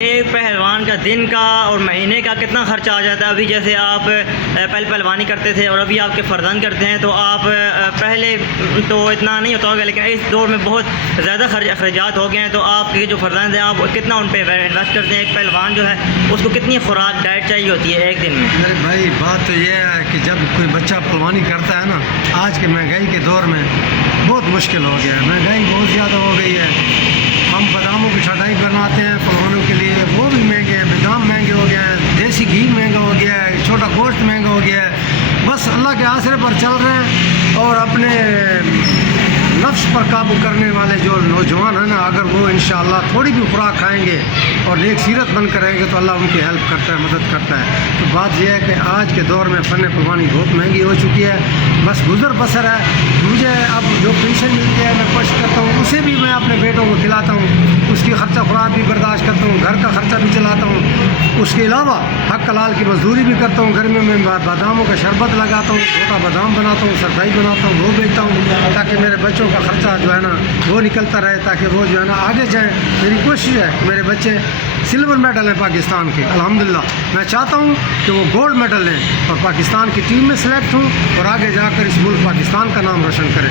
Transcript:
ایک پہلوان کا دن کا اور مہینے کا کتنا خرچہ آ جاتا ہے؟ ابھی جیسے آپ پہلے پہلوانی کرتے تھے اور ابھی آپ کے فرزند کرتے ہیں تو آپ پہلے تو اتنا نہیں ہوتا ہوگا، لیکن اس دور میں بہت زیادہ اخراجات ہو گئے ہیں، تو آپ کے جو فرزند ہیں آپ کتنا ان پہ انویسٹ کرتے ہیں؟ ایک پہلوان جو ہے اس کو کتنی خوراک ڈائٹ چاہیے ہوتی ہے ایک دن میں؟ میرے بھائی بات تو یہ ہے کہ جب کوئی بچہ پہلوانی کرتا ہے نا، آج کے مہنگائی کے دور میں بہت مشکل ہو گیا ہے، مہنگائی بہت زیادہ ہو گئی ہے۔ ہم باداموں کی چھٹائی بناتے ہیں پہلوانوں کے لیے، وہ بھی مہنگے ہیں، بادام مہنگے ہو گئے ہیں، دیسی گھی مہنگا ہو گیا ہے، چھوٹا گوشت مہنگا ہو گیا ہے۔ بس اللہ کے آسرے پر چل رہے ہیں، اور اپنے نفس پر قابو کرنے والے جو نوجوان ہیں نا، اگر وہ انشاءاللہ تھوڑی بھی خوراک کھائیں گے اور نیک سیرت بن کر رہیں گے تو اللہ ان کی ہیلپ کرتا ہے، مدد کرتا ہے۔ تو بات یہ ہے کہ آج کے دور میں فن پہلوانی بہت مہنگی ہو چکی ہے، بس گزر بسر ہے۔ مجھے اب جو پینشن ملتی ہے میں کوشش کرتا ہوں اسے بھی میں اپنے بیٹوں کو کھلاتا ہوں، اس کی خرچہ خوراک بھی برداشت کرتا ہوں، گھر کا خرچہ بھی چلاتا ہوں، اس کے علاوہ حق حلال کی مزدوری بھی کرتا ہوں۔ گرمیوں میں باداموں کا شربت لگاتا ہوں، چھوٹا بادام بناتا ہوں، سردائی بناتا ہوں، وہ بیچتا ہوں تاکہ میرے بچوں کا خرچہ جو ہے نا وہ نکلتا رہے، تاکہ وہ جو ہے نا آگے جائیں۔ میری کوشش ہے کہ میرے بچے سلور میڈل ہیں پاکستان کے، الحمدللہ۔ میں چاہتا ہوں کہ وہ گولڈ میڈل لیں اور پاکستان کی ٹیم میں سلیکٹ ہوں اور آگے جا کر اس ملک پاکستان کا نام روشن کریں۔